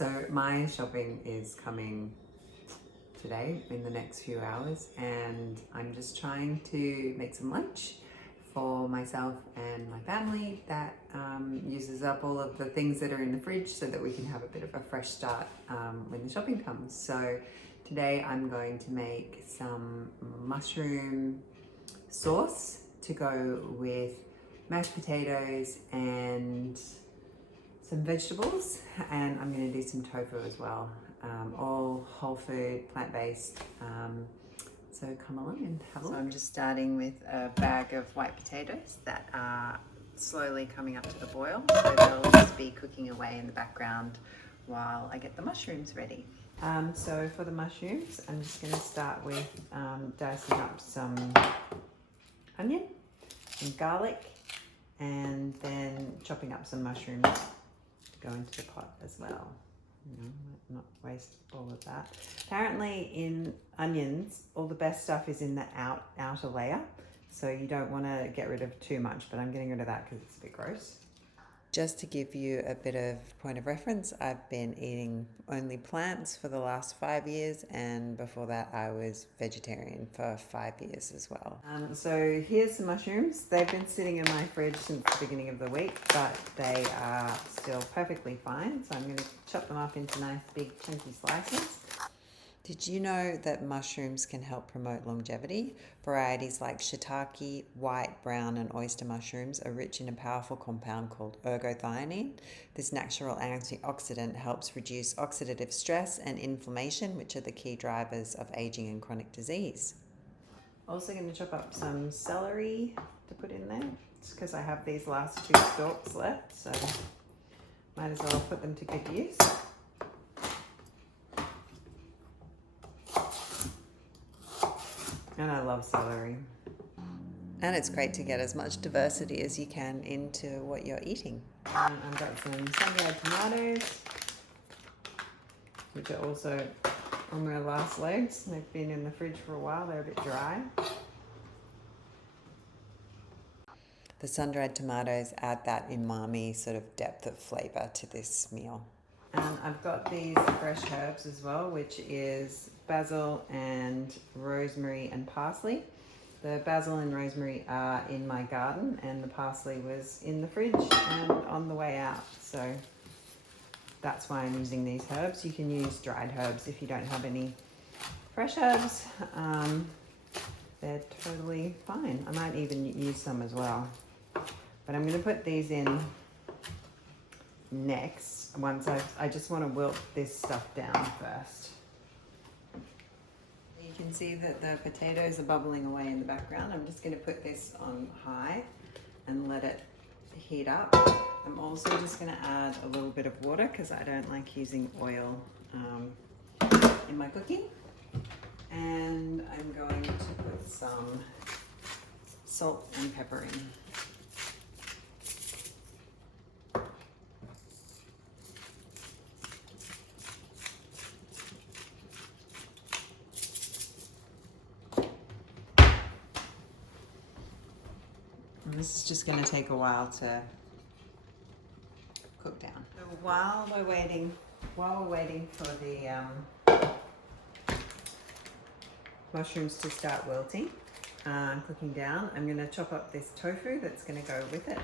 So my shopping is coming today in the next few hours, and I'm just trying to make some lunch for myself and my family that uses up all of the things that are in the fridge so that we can have a bit of a fresh start when the shopping comes. So today I'm going to make some mushroom sauce to go with mashed potatoes and some vegetables, and I'm going to do some tofu as well, all whole food, plant-based. So come along and have a look. So I'm just starting with a bag of white potatoes that are slowly coming up to the boil, so they'll just be cooking away in the background while I get the mushrooms ready. So for the mushrooms, I'm just going to start with dicing up some onion and garlic, and then chopping up some mushrooms to go into the pot as well. You know, not waste all of that. Apparently in onions, all the best stuff is in the outer layer, so you don't want to get rid of too much, but I'm getting rid of that because it's a bit gross. Just to give you a bit of point of reference, I've been eating only plants for the last 5 years, and before that I was vegetarian for 5 years as well. So here's some mushrooms. They've been sitting in my fridge since the beginning of the week, but they are still perfectly fine. So I'm going to chop them up into nice big chunky slices. Did you know that mushrooms can help promote longevity? Varieties like shiitake, white, brown, and oyster mushrooms are rich in a powerful compound called ergothioneine. This natural antioxidant helps reduce oxidative stress and inflammation, which are the key drivers of aging and chronic disease. Also going to chop up some celery to put in there, just because I have these last 2 stalks left, so might as well put them to good use. And I love celery. And it's great to get as much diversity as you can into what you're eating. I've got some sun-dried tomatoes, which are also on their last legs. They've been in the fridge for a while, they're a bit dry. The sun-dried tomatoes add that umami sort of depth of flavour to this meal. And I've got these fresh herbs as well, which is basil and rosemary and parsley. The basil and rosemary are in my garden, and the parsley was in the fridge and on the way out. So that's why I'm using these herbs. You can use dried herbs if you don't have any fresh herbs. They're totally fine. I might even use some as well. But I'm going to put these in next. Once I just want to wilt this stuff down first. You can see that the potatoes are bubbling away in the background. I'm just going to put this on high and let it heat up. I'm also just going to add a little bit of water because I don't like using oil in my cooking. And I'm going to put some salt and pepper in. And this is just going to take a while to cook down. So while we're waiting for the mushrooms to start wilting, cooking down, I'm going to chop up this tofu that's going to go with it.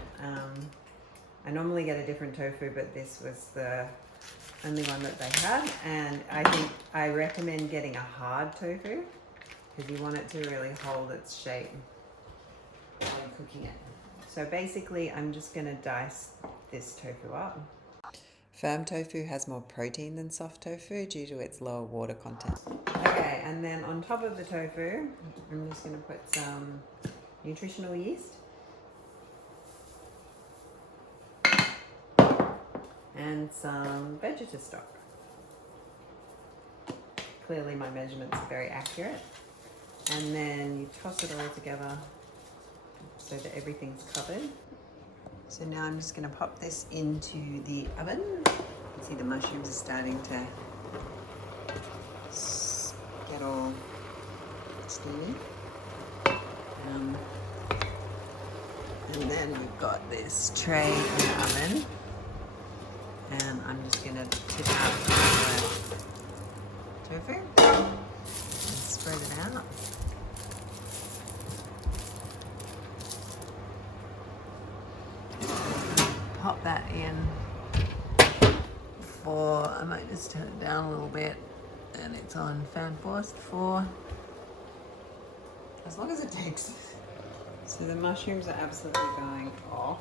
I normally get a different tofu, but this was the only one that they had, and I recommend getting a hard tofu because you want it to really hold its shape while you're cooking it. So basically I'm just going to dice this tofu up. Firm tofu has more protein than soft tofu due to its lower water content. Okay, and then on top of the tofu, I'm just going to put some nutritional yeast and some Vegeta stock. Clearly my measurements are very accurate. And then you toss it all together so that everything's covered. So now I'm just going to pop this into the oven. You can see the mushrooms are starting to get all steamy. And then we've got this tray in the oven. And I'm just going to tip out the tofu and spread it out. Pop that in for, I might just turn it down a little bit, and it's on fan force for as long as it takes. So the mushrooms are absolutely going off.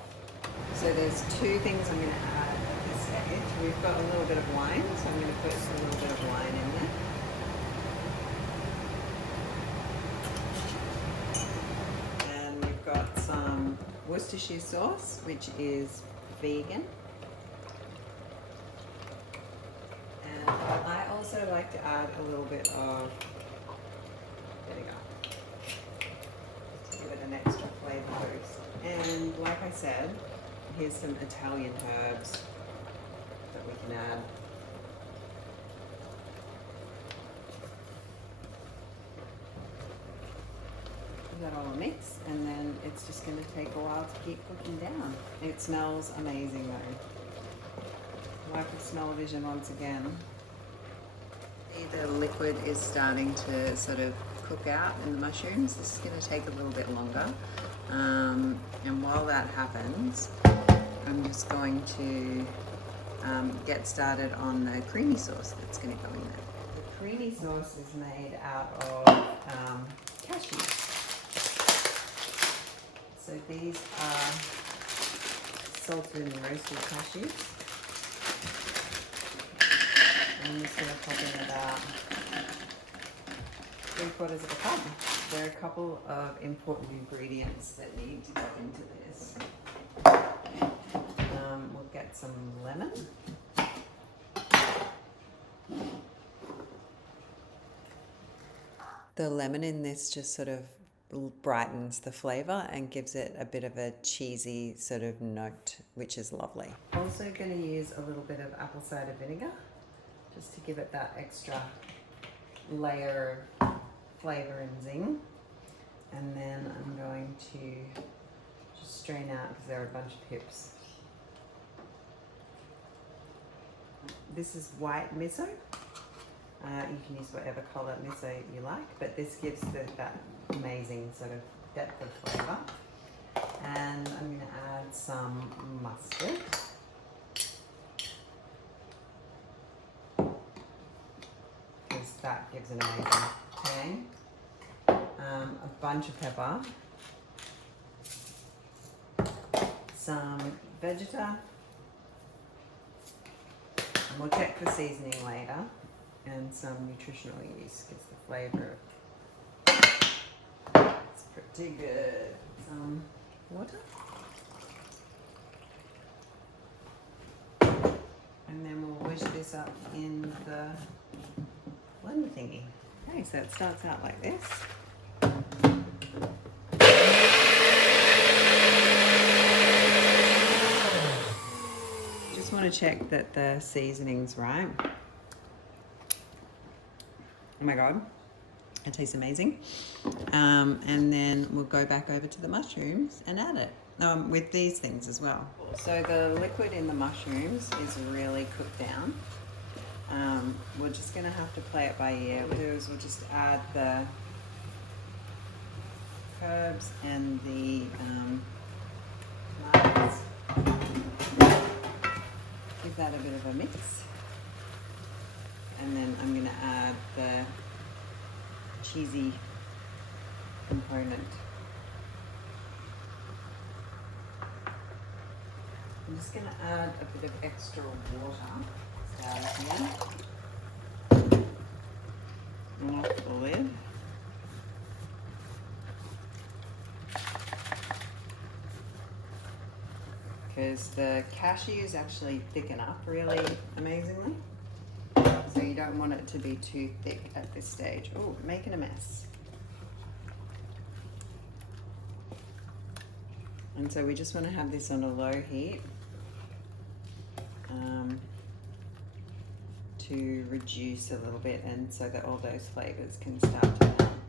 So there's two things I'm going to add at this stage. We've got a little bit of wine, so I'm going to put a little bit of wine in there. And we've got some Worcestershire sauce, which is vegan. And I also like to add a little bit of vinegar to give it an extra flavour boost. And like I said, here's some Italian herbs that we can add. Give that all a mix, and then it's just going to take a while to keep cooking down. It smells amazing though. Like the smell-o-vision once again. The liquid is starting to sort of cook out in the mushrooms. This is going to take a little bit longer. And while that happens, I'm just going to get started on the creamy sauce that's going to go in there. The creamy sauce is made out of cashews. So these are salted and roasted cashews. I'm just going to pop in about 3/4 of a cup. There are a couple of important ingredients that need to go into this. We'll get some lemon. The lemon in this just sort of brightens the flavour and gives it a bit of a cheesy sort of note, which is lovely. Also going to use a little bit of apple cider vinegar just to give it that extra layer of flavour and zing. And then I'm going to just strain out because there are a bunch of pips. This is white miso. You can use whatever colour miso you like, but this gives that amazing sort of depth of flavour. And I'm going to add some mustard. Because that gives an amazing tang. A bunch of pepper. Some Vegeta. And we'll check for seasoning later. And some nutritional yeast gives the flavour. It's pretty good. Some water. And then we'll whisk this up in the blender thingy. Okay, so it starts out like this. Just want to check that the seasoning's right. Oh my god, it tastes amazing. And then we'll go back over to the mushrooms and add it with these things as well. So the liquid in the mushrooms is really cooked down. We're just going to have to play it by ear. What we'll do is we'll just add the herbs and the tomatoes. Give that a bit of a mix. And then I'm going to add the cheesy component. I'm just going to add a bit of extra water down here. And off the lid. Because the cashews actually thicken up really amazingly. So you don't want it to be too thick at this stage. Oh, making a mess. And so we just want to have this on a low heat to reduce a little bit, and so that all those flavors can start to come.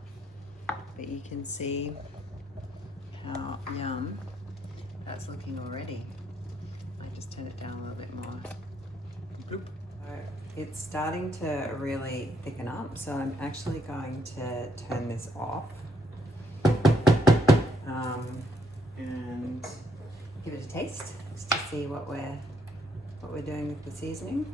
But you can see how yum that's looking already. I just turn it down a little bit more. It's starting to really thicken up, so I'm actually going to turn this off and give it a taste just to see what we're doing with the seasoning.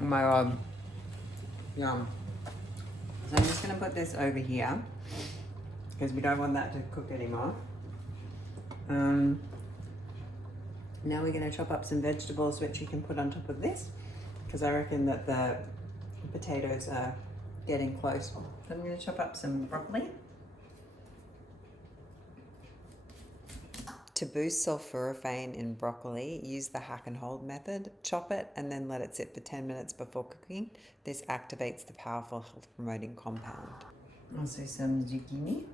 Oh my god, yum. So I'm just going to put this over here because we don't want that to cook anymore. Now we're going to chop up some vegetables which we can put on top of this, because I reckon that the potatoes are getting close. So I'm going to chop up some broccoli. To boost sulforaphane in broccoli, use the hack and hold method. Chop it and then let it sit for 10 minutes before cooking. This activates the powerful health promoting compound. Also some zucchini.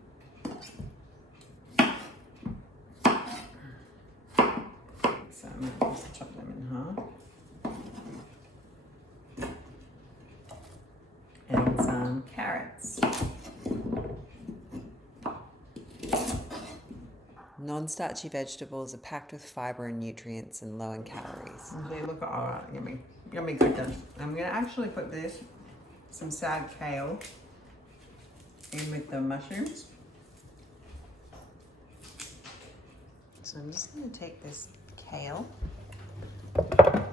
So I'm going to just chop them in half. And some carrots. Non-starchy vegetables are packed with fibre and nutrients and low in calories. They look yummy, yummy goodness. I'm going to actually put some sad kale in with the mushrooms. So I'm just going to take this kale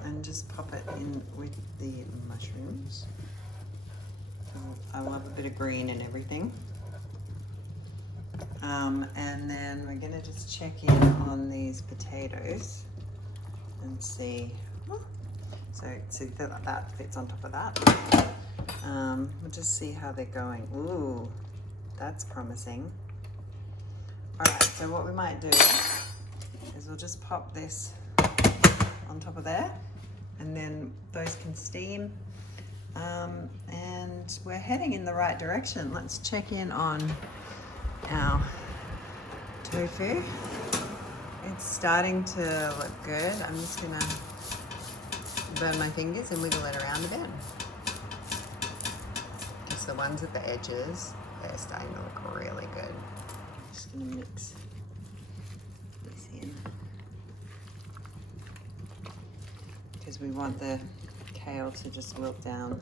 and just pop it in with the mushrooms. I love a bit of green and everything. And then we're going to just check in on these potatoes and see. So that fits on top of that. We'll just see how they're going. Ooh, that's promising. Alright, so what we might do is we'll just pop this on top of there, and then those can steam. And we're heading in the right direction. Let's check in on our tofu. It's starting to look good. I'm just gonna burn my fingers and wiggle it around a bit. Just the ones at the edges, they're starting to look really good. Just gonna mix this in because we want the kale to just wilt down,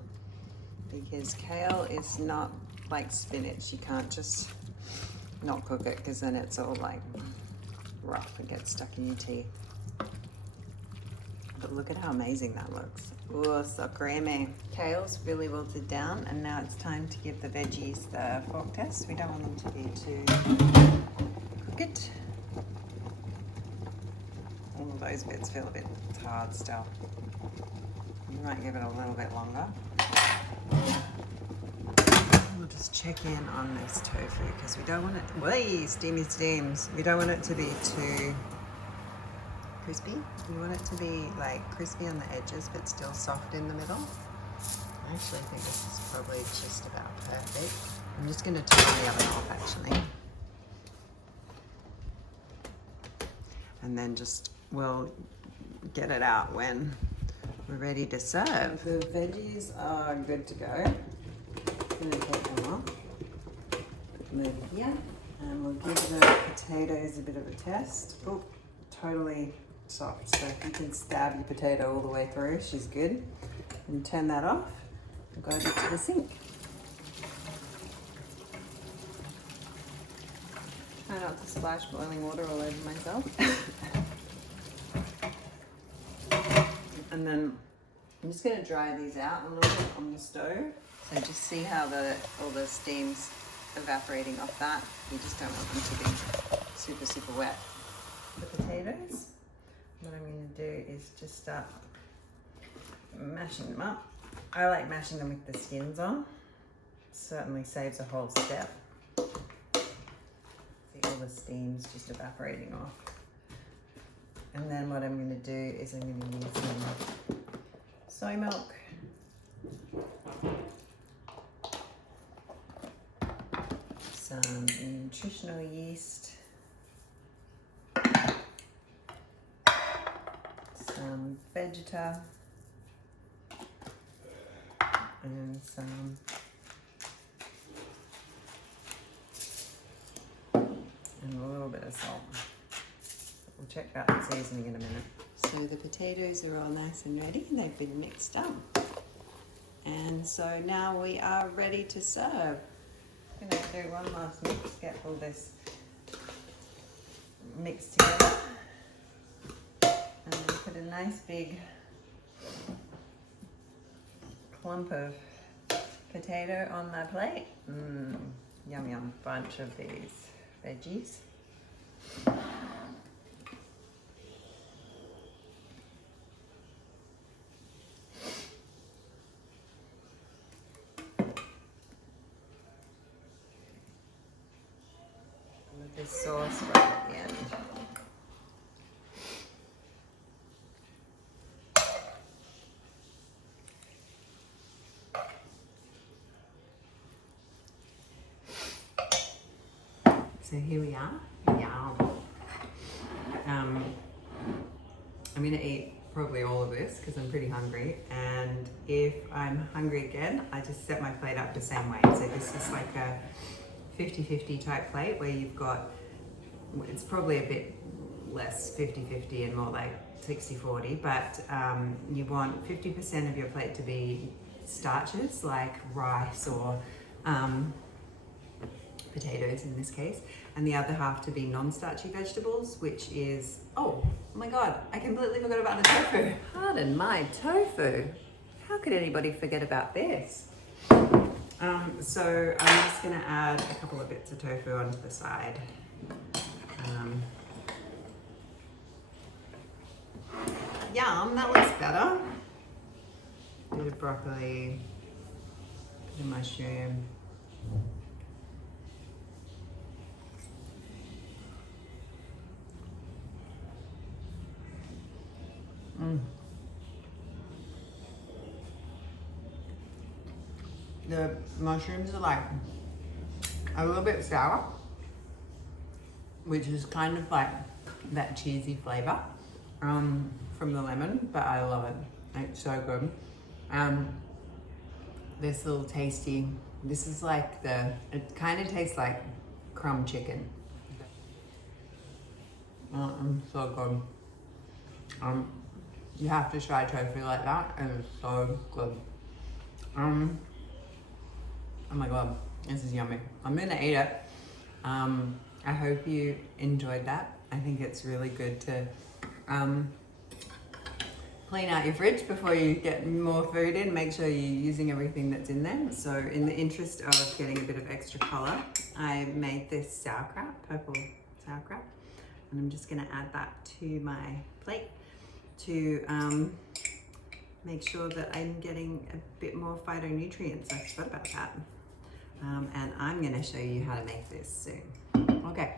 because kale is not like spinach. You can't just not cook it because then it's all like rough and gets stuck in your teeth. But look at how amazing that looks. Ooh, so creamy. Kale's really wilted down, and now it's time to give the veggies the fork test. We don't want them to be too cooked. All of those bits feel a bit hard still. You might give it a little bit longer. We'll just check in on this tofu because we don't want it, way steamy steams. We don't want it to be too crispy. We want it to be like crispy on the edges but still soft in the middle. I actually think this is probably just about perfect. I'm just going to turn the oven off actually. And then we'll get it out when we're ready to serve. The veggies are good to go. I'm going to take them off. Put them over here. And we'll give the potatoes a bit of a test. Oh, totally soft. So if you can stab your potato all the way through, she's good. And turn that off. And go over to the sink. Try not to splash boiling water all over myself. And then I'm just going to dry these out a little bit on the stove. So just see how all the steam's evaporating off that. You just don't want them to be super, super wet. The potatoes, what I'm going to do is just start mashing them up. I like mashing them with the skins on. Certainly saves a whole step. See all the steam's just evaporating off. And then what I'm going to do is I'm going to use some soy milk. Some nutritional yeast. Some Vegeta. And some and a little bit of salt. We'll check out the seasoning in a minute. So the potatoes are all nice and ready, and they've been mixed up. And so now we are ready to serve. I'm going to do one last mix, get all this mixed together. And then put a nice big clump of potato on my plate. Yum yum, bunch of these veggies. With this sauce right at the end. So here we are. Yum. I'm gonna eat probably all of this because I'm pretty hungry, and if I'm hungry again, I just set my plate up the same way. So this is like a 50-50 type plate where you've got, it's probably a bit less 50-50 and more like 60-40, but you want 50% of your plate to be starches like rice or potatoes in this case, and the other half to be non-starchy vegetables, which is, oh my god, I completely forgot about the tofu. Pardon my tofu. How could anybody forget about this? So I'm just gonna add a couple of bits of tofu onto the side. Yum, that looks better. Bit of broccoli, bit of mushroom. The mushrooms are like a little bit sour, which is kind of like that cheesy flavor from the lemon, but I love it. It's so good. This little tasty, this is like it kind of tastes like crumb chicken. So good. You have to try tofu like that, and it's so good. Oh my god, this is yummy. I'm gonna eat it. I hope you enjoyed that. I think it's really good to clean out your fridge before you get more food in. Make sure you're using everything that's in there. So in the interest of getting a bit of extra color, I made this sauerkraut, purple sauerkraut, and I'm just gonna add that to my plate to make sure that I'm getting a bit more phytonutrients. I forgot about that. And I'm gonna show you how to make this soon. Okay,